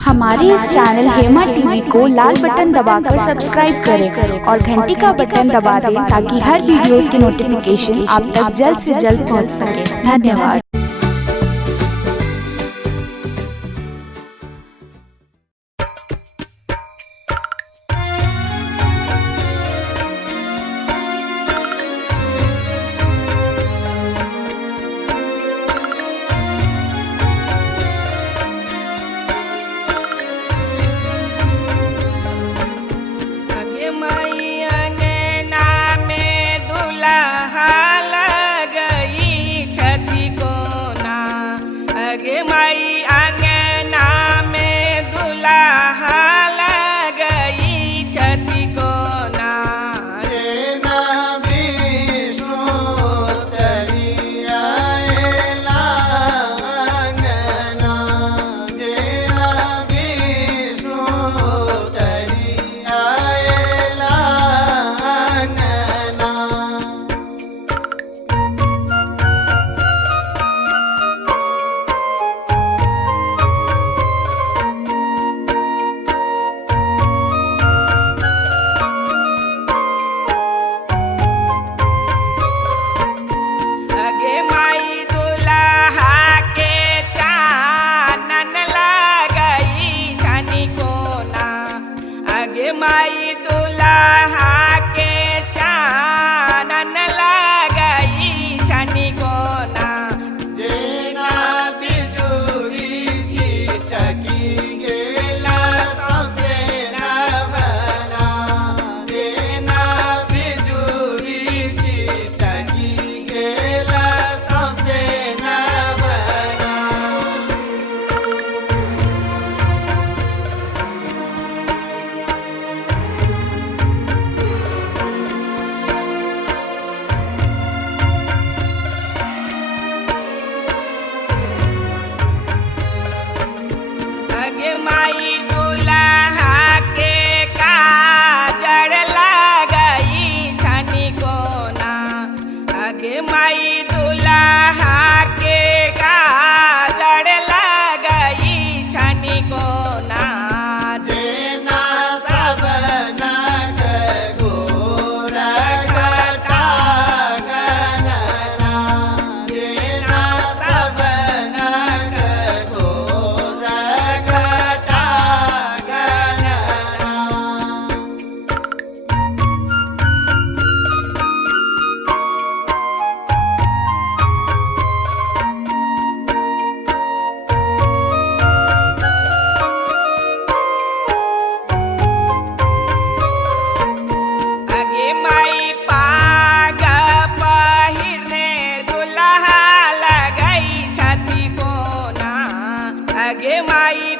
हमारे इस channel Hema TV को लाल button दबाकर सब्सक्राइब करें और घंटी का बटन दबा दें ताकि हर वीडियोस की नोटिफिकेशन आप तक जल्द से जल्द पहुंच सके। धन्यवाद। माई दुल्हा के चानन लगई छनी कोना जेना बिजुरी छिटकी गेला सौसे नवना जेना बिजुरी छिटकी गेला सौसे नवना। माई दुल्हा के काजर लगई छनी कोना अगे माई दुल्हा के काजर लगई छनी कोना जेना सब नग गोर घटा गनना जेना सब नग गोर घटा गनना। अगे माई पाग पहिरने दुल्हा लगई छती कोना अगे माई